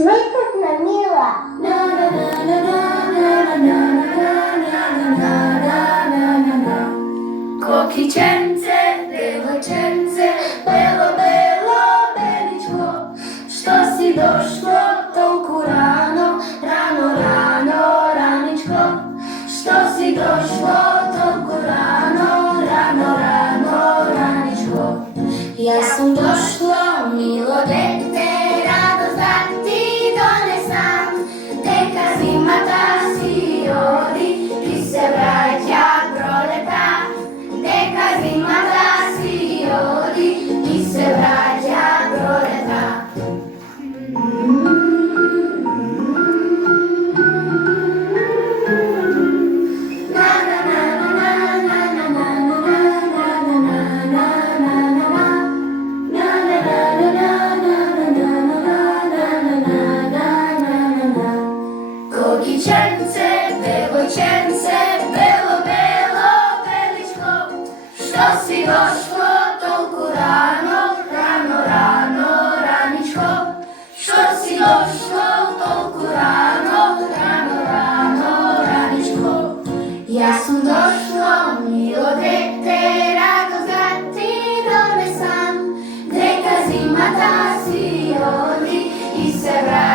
Светот на мила. Кокиченце, девојченце, бело, бело, беличко, што си дошло толку рано, рано, рано, раничко, што си дошло толку рано, рано, рано, раничко. Јас сум дошло, мило дете, радост да ти донесам, дека зимата си оди и се враќа пролета. Дека зимата си оди и се враќа пролета. Кокиченце, девојченце, бело, бело, беличко, што си дошло толку рано, рано, рано, раничко, што си дошло толку рано, рано, рано, раничко. Јас сум дошло, мило дете, радост да ти донесам, дека зимата си оди и се враќа.